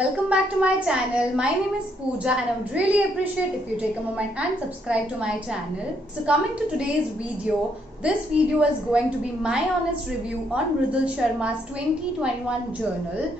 welcome back to my channel. My name is Pooja and I would really appreciate if you take a moment and subscribe to my channel. So coming to today's video, this video is going to be my honest review on Mridul Sharma's 2021 journal.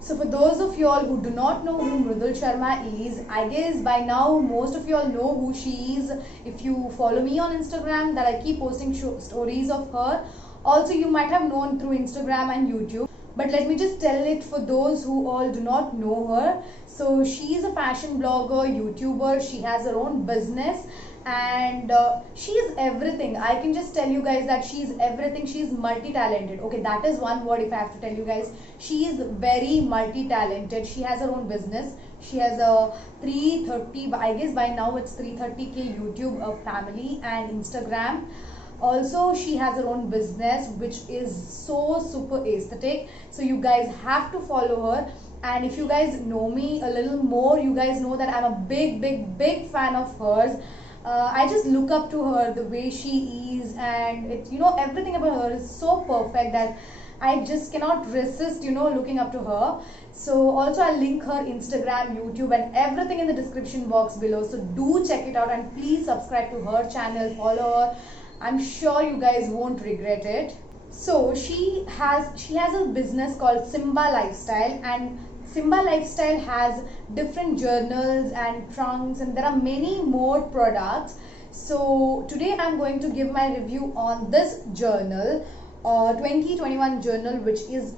So for those of you all who do not know who Mridul Sharma is, I guess by now most of you all know who she is. If you follow me on Instagram, that I keep posting stories of her. Also you might have known through Instagram and YouTube. But let me just tell it for those who all do not know her. So she is a fashion blogger, YouTuber. She has her own business and she is everything. I can just tell you guys that she is everything. She is multi-talented. Okay, that is one word if I have to tell you guys. She is very multi-talented. She has her own business. She has a 330, I guess by now it's 330k YouTube family and Instagram. Also she has her own business which is so super aesthetic, so you guys have to follow her. And if you guys know me a little more, you guys know that I'm a big fan of hers. I just look up to her, the way she is, and it's, you know, everything about her is so perfect that I just cannot resist, you know, looking up to her. So also I'll link her Instagram, YouTube and everything in the description box below, so do check it out and please subscribe to her channel, follow her. I'm sure you guys won't regret it. So she has a business called Simba Lifestyle, and Simba Lifestyle has different journals and trunks and there are many more products. So today I'm going to give my review on this journal, 2021 journal, which is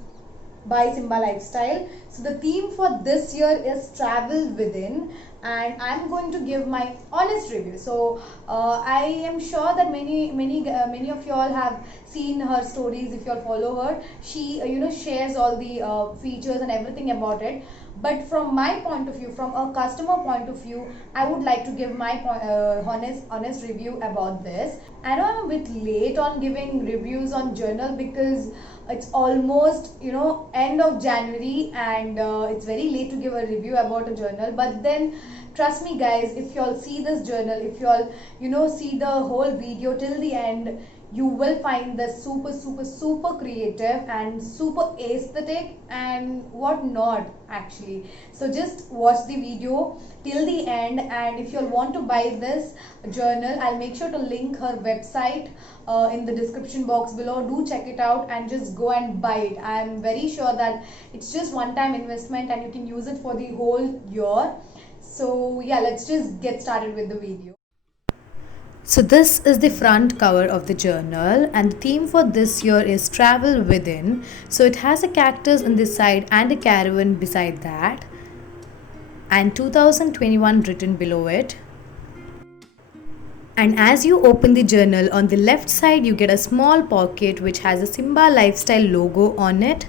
by Simba Lifestyle. So the theme for this year is Travel Within, and I'm going to give my honest review. So I am sure that many of you all have seen her stories. If you all follow her, she shares all the features and everything about it. But from my point of view, from a customer point of view, I would like to give my honest review about this. I know I'm a bit late on giving reviews on journal because it's almost end of January and it's very late to give a review about a journal. But then trust me guys, if you all see this journal, if you all see the whole video till the end, you will find this super creative and super aesthetic and what not actually. So just watch the video till the end, and if you all want to buy this journal, I'll make sure to link her website in the description box below. Do check it out and just go and buy it. I'm very sure that it's just one-time investment and you can use it for the whole year. So yeah, let's just get started with the video. So this is the front cover of the journal, and the theme for this year is Travel Within. So it has a cactus on this side and a caravan beside that, and 2021 written below it. And as you open the journal, on the left side you get a small pocket which has a Simba Lifestyle logo on it,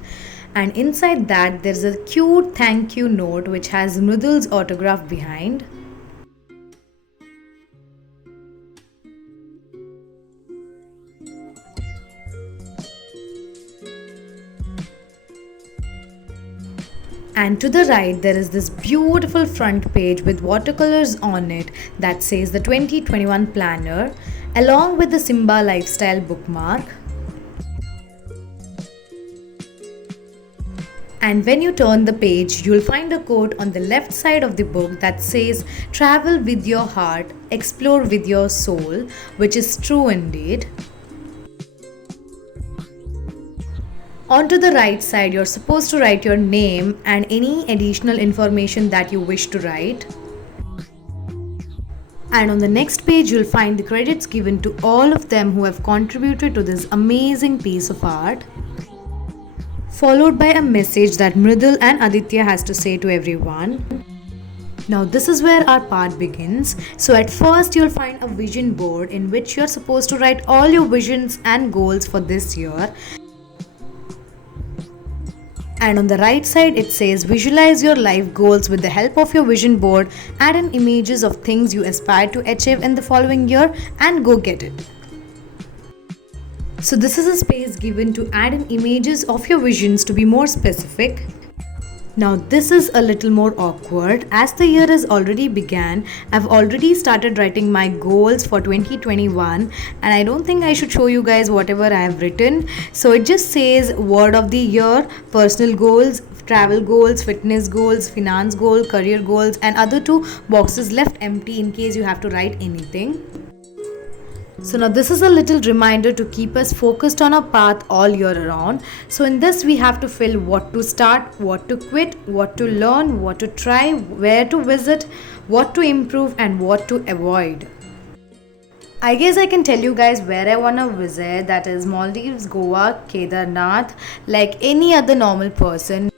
and inside that there's a cute thank you note which has Mridul's autograph behind. And to the right there is this beautiful front page with watercolors on it that says the 2021 planner along with the Simba Lifestyle bookmark. And when you turn the page, you'll find a quote on the left side of the book that says, "Travel with your heart, explore with your soul," which is true indeed. Onto the right side, you're supposed to write your name and any additional information that you wish to write. And on the next page, you'll find the credits given to all of them who have contributed to this amazing piece of art, followed by a message that Mridul and Aditya has to say to everyone. Now this is where our part begins. So at first you'll find a vision board in which you're supposed to write all your visions and goals for this year. And on the right side it says, visualize your life goals with the help of your vision board, add in images of things you aspire to achieve in the following year and go get it. So this is a space given to add in images of your visions to be more specific. Now this is a little more awkward. As the year has already began, I've already started writing my goals for 2021 and I don't think I should show you guys whatever I have written. So it just says word of the year, personal goals travel goals, fitness goals, finance goal, career goals, and other two boxes left empty in case you have to write anything. So now this is a little reminder to keep us focused on our path all year around. So in this we have to fill what to start, what to quit, what to learn, what to try, where to visit, what to improve, and what to avoid. I guess I can tell you guys where I wanna visit, that is Maldives, Goa, Kedarnath, like any other normal person.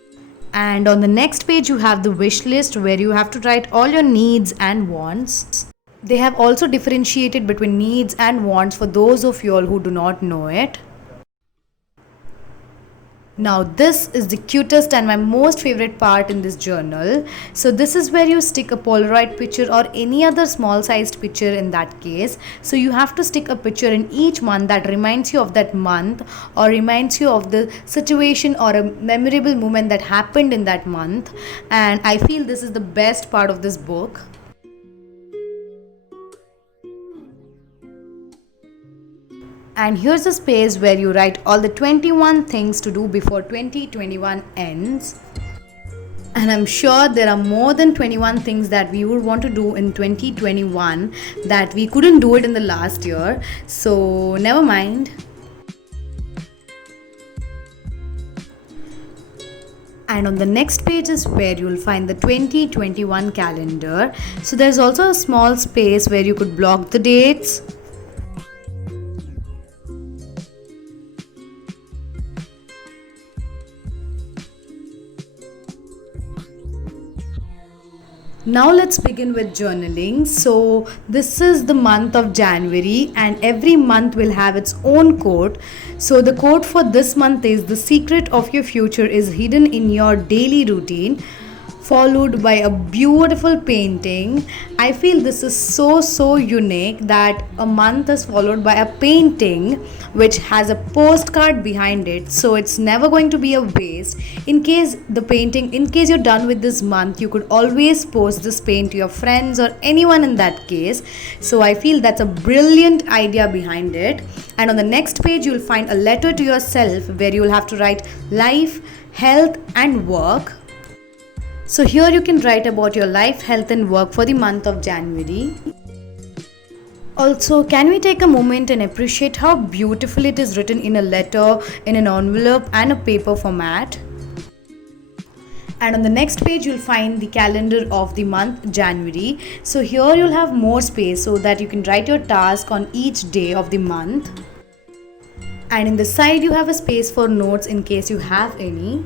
And on the next page you have the wish list where you have to write all your needs and wants. They have also differentiated between needs and wants for those of you all who do not know it. Now this is the cutest and my most favorite part in this journal. So this is where you stick a Polaroid picture or any other small sized picture in that case. So you have to stick a picture in each month that reminds you of that month or reminds you of the situation or a memorable moment that happened in that month. And I feel this is the best part of this book. And here's a space where you write all the 21 things to do before 2021 ends. And I'm sure there are more than 21 things that we would want to do in 2021 that we couldn't do it in the last year. So never mind. And on the next page is where you'll find the 2021 calendar. So there's also a small space where you could block the dates. Now let's begin with journaling. So this is the month of January and every month will have its own quote. So the quote for this month is, "The secret of your future is hidden in your daily routine," followed by a beautiful painting. I feel this is so unique that a month is followed by a painting which has a postcard behind it, so it's never going to be a waste. In case you're done with this month, you could always post this paint to your friends or anyone in that case. So I feel that's a brilliant idea behind it. And on the next page you'll find a letter to yourself where you'll have to write life, health, and work. So here you can write about your life, health, and work for the month of January. Also, can we take a moment and appreciate how beautiful it is written in a letter, in an envelope, and a paper format? And on the next page you'll find the calendar of the month January. So here you'll have more space so that you can write your task on each day of the month. And in the side you have a space for notes in case you have any.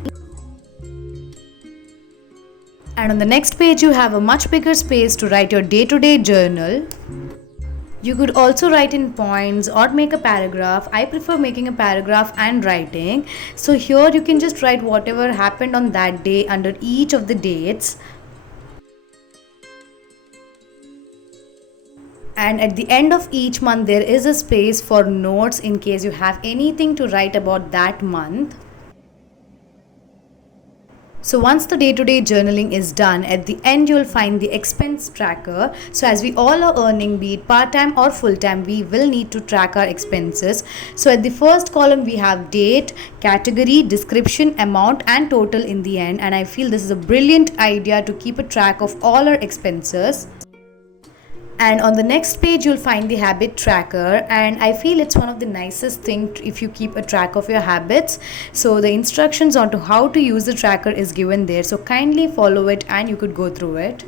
And on the next page you have a much bigger space to write your day-to-day journal. You could also write in points or make a paragraph. I prefer making a paragraph and writing. So here you can just write whatever happened on that day under each of the dates. And at the end of each month there is a space for notes in case you have anything to write about that month. So once the day-to-day journaling is done, at the end you'll find the expense tracker. So as we all are earning, be it part-time or full-time, we will need to track our expenses. So at the first column we have date, category, description, amount, and total in the end. And I feel this is a brilliant idea to keep a track of all our expenses. And on the next page you'll find the habit tracker, and I feel it's one of the nicest things if you keep a track of your habits. So the instructions on to how to use the tracker is given there, so kindly follow it and you could go through it.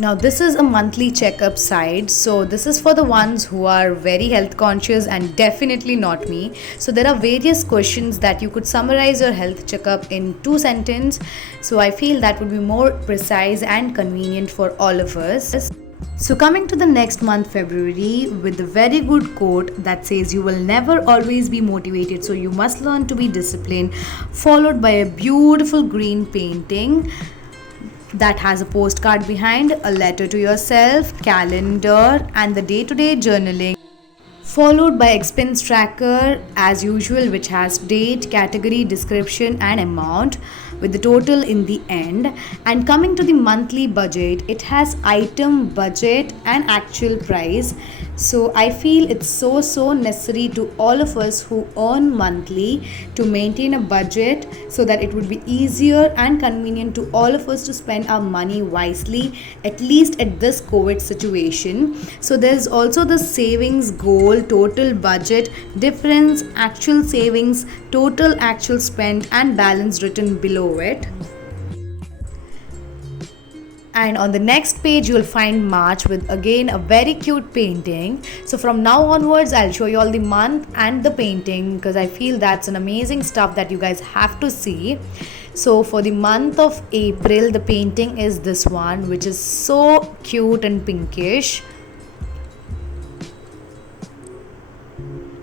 Now this is a monthly checkup site, so this is for the ones who are very health conscious and definitely not me. So there are various questions that you could summarize your health checkup in 2 sentences. So I feel that would be more precise and convenient for all of us. So coming to the next month, February, with a very good quote that says, "You will never always be motivated, so you must learn to be disciplined," followed by a beautiful green painting that has a postcard behind, a letter to yourself, calendar, and the day-to-day journaling, followed by expense tracker as usual, which has date, category, description, and amount with the total in the end. And coming to the monthly budget, it has item, budget, and actual price. So I feel it's so necessary to all of us who earn monthly to maintain a budget so that it would be easier and convenient to all of us to spend our money wisely, at least at this COVID situation. So there's also the savings goal, total budget, difference, actual savings, total actual spend, and balance written below it. And on the next page you'll find March with again a very cute painting. So from now onwards I'll show you all the month and the painting because I feel that's an amazing stuff that you guys have to see. So for the month of April, the painting is this one, which is so cute and pinkish.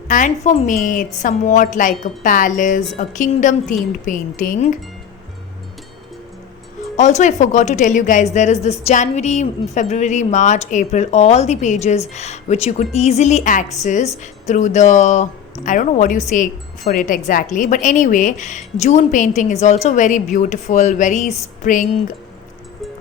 And for May, it's somewhat like a palace, a kingdom themed painting. Also, I forgot to tell you guys, there is this January, February, March, April, all the pages which you could easily access through the, I don't know what you say for it exactly, but anyway, June painting is also very beautiful, very spring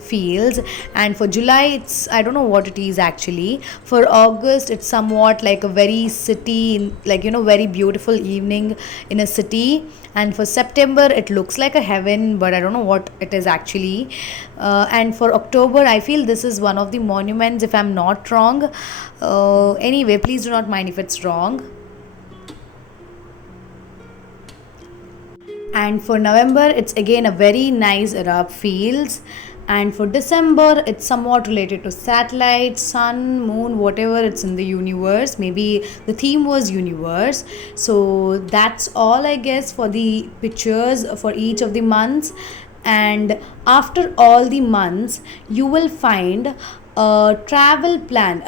feels. And for July, it's, I don't know what it is actually. For August, it's somewhat like a very city, like, you know, very beautiful evening in a city. And for September, it looks like a heaven, but I don't know what it is actually. And for October, I feel this is one of the monuments, if I'm not wrong. Anyway, please do not mind if it's wrong. And for November, it's again a very nice Arab fields. And for December, it's somewhat related to satellites, sun, moon, whatever it's in the universe. Maybe the theme was universe. So that's all, I guess, for the pictures for each of the months. And after all the months, you will find a travel plan,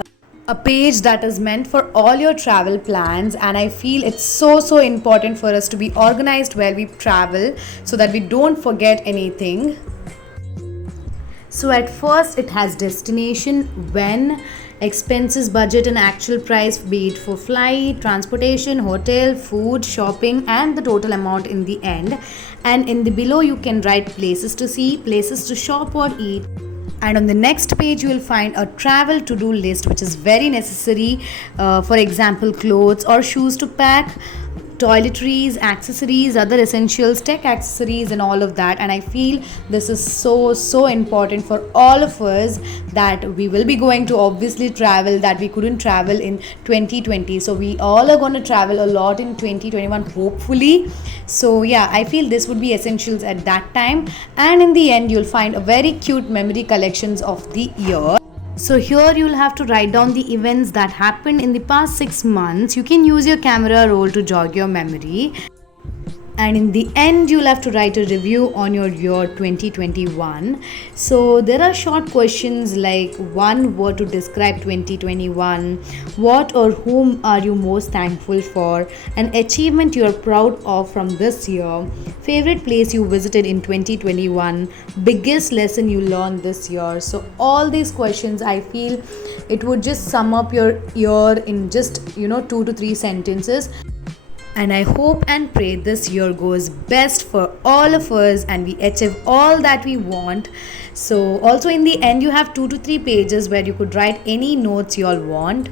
a page that is meant for all your travel plans. And I feel it's so important for us to be organized while we travel so that we don't forget anything. So at first it has destination, when, expenses, budget and actual price, be it for flight, transportation, hotel, food, shopping, and the total amount in the end. And in the below you can write places to see, places to shop or eat. And on the next page you will find a travel to-do list, which is very necessary. For example, clothes or shoes to pack, toiletries, accessories, other essentials, tech accessories and all of that. And I feel this is so important for all of us that we will be going to obviously travel, that we couldn't travel in 2020. So we all are going to travel a lot in 2021 hopefully. So yeah, I feel this would be essentials at that time. And in the end you'll find a very cute memory collections of the year. So here you'll have to write down the events that happened in the past 6 months. You can use your camera roll to jog your memory. And in the end you'll have to write a review on your year 2021. So there are short questions like one word to describe 2021, what or whom are you most thankful for, an achievement you're proud of from this year, favorite place you visited in 2021, biggest lesson you learned this year. So all these questions, I feel it would just sum up your year in just 2 to 3 sentences. And I hope and pray this year goes best for all of us and we achieve all that we want. So also in the end you have 2 to 3 pages where you could write any notes you all want.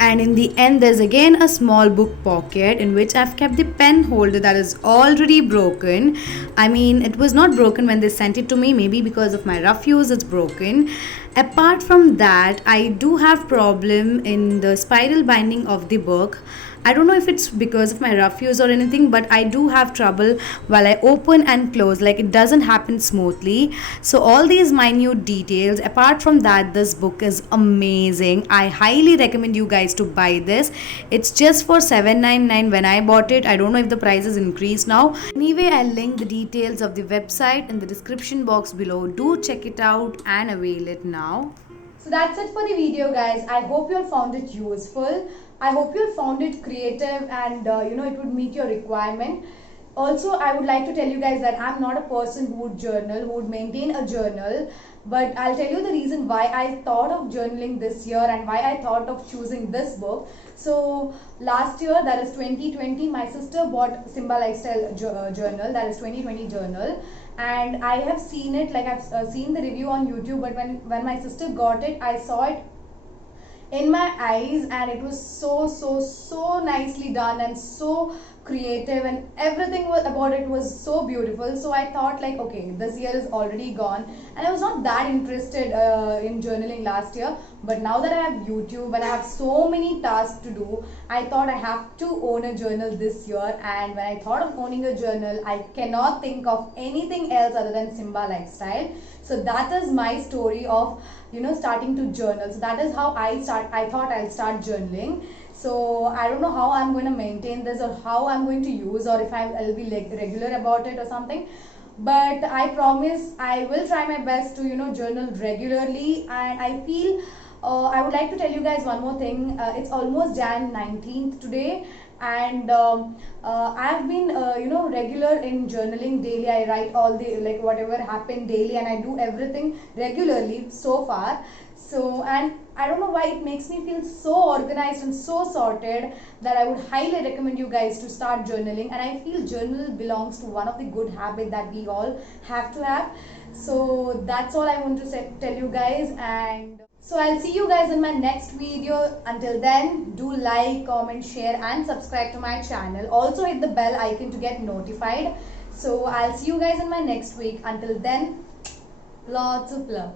And in the end there's again a small book pocket in which I've kept the pen holder that is already broken. I mean, it was not broken when they sent it to me, maybe because of my rough use it's broken. Apart from that, I do have problem in the spiral binding of the book. I don't know if it's because of my rough use or anything, but I do have trouble while I open and close, like it doesn't happen smoothly. So all these minute details, apart from that, this book is amazing. I highly recommend you guys to buy this. It's just for $7.99 when I bought it. I don't know if the price is increased now. Anyway, I'll link the details of the website in the description box below. Do check it out and avail it now. So that's it for the video, guys. I hope you all found it useful. I hope you all found it creative and it would meet your requirement. Also, I would like to tell you guys that I'm not a person who would journal, who would maintain a journal. But I'll tell you the reason why I thought of journaling this year and why I thought of choosing this book. So last year, that is 2020, my sister bought Simba Lifestyle journal, that is 2020 journal. And I have seen it, like I've seen the review on YouTube, but when my sister got it, I saw it in my eyes, and it was so nicely done and so creative, and everything about it was so beautiful. So I thought like, okay, this year is already gone, and I was not that interested in journaling last year, but now that I have YouTube and I have so many tasks to do, I thought I have to own a journal this year. And when I thought of owning a journal, I cannot think of anything else other than Simba Lifestyle. So that is my story of, you know, starting to journal. So that is how I thought I'll start journaling. So I don't know how I'm going to maintain this, or how I'm going to use, or if I'll be like regular about it or something. But I promise I will try my best to, you know, journal regularly. And I feel I would like to tell you guys one more thing. It's almost Jan 19th today, and I have been you know, regular in journaling daily. I write all the, like, whatever happened daily, and I do everything regularly so far. So, and I don't know why it makes me feel so organized and so sorted that I would highly recommend you guys to start journaling. And I feel journal belongs to one of the good habits that we all have to have. So that's all I want to tell you guys. And so I'll see you guys in my next video. Until then, do like, comment, share and subscribe to my channel. Also hit the bell icon to get notified. So I'll see you guys in my next week. Until then, lots of love.